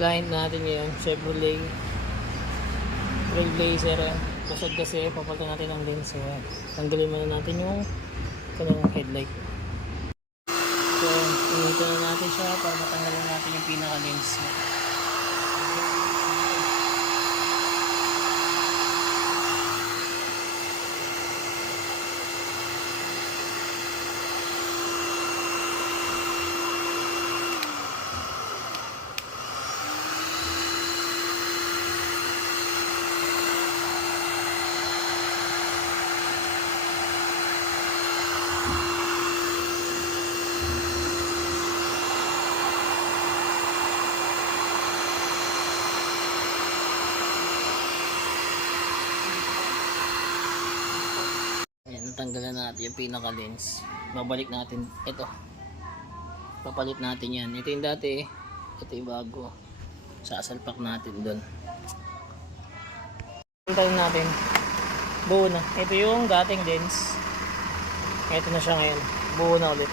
client natin ngayon, Chevrolet Trailblazer. Kasad kasi, papalitan natin ang lens. Tanggalin muna natin yung kanyang headlight. So, initin na natin siya para matanggalin natin yung pinaka lens. Tanggalan natin yung pinaka lens. Babalik natin ito, papalit natin yan. Ito yung dati, ito yung bago. Sasalpak natin doon. Tantayin natin, buo na. Ito yung dating lens, ito na siya ngayon, buo na ulit.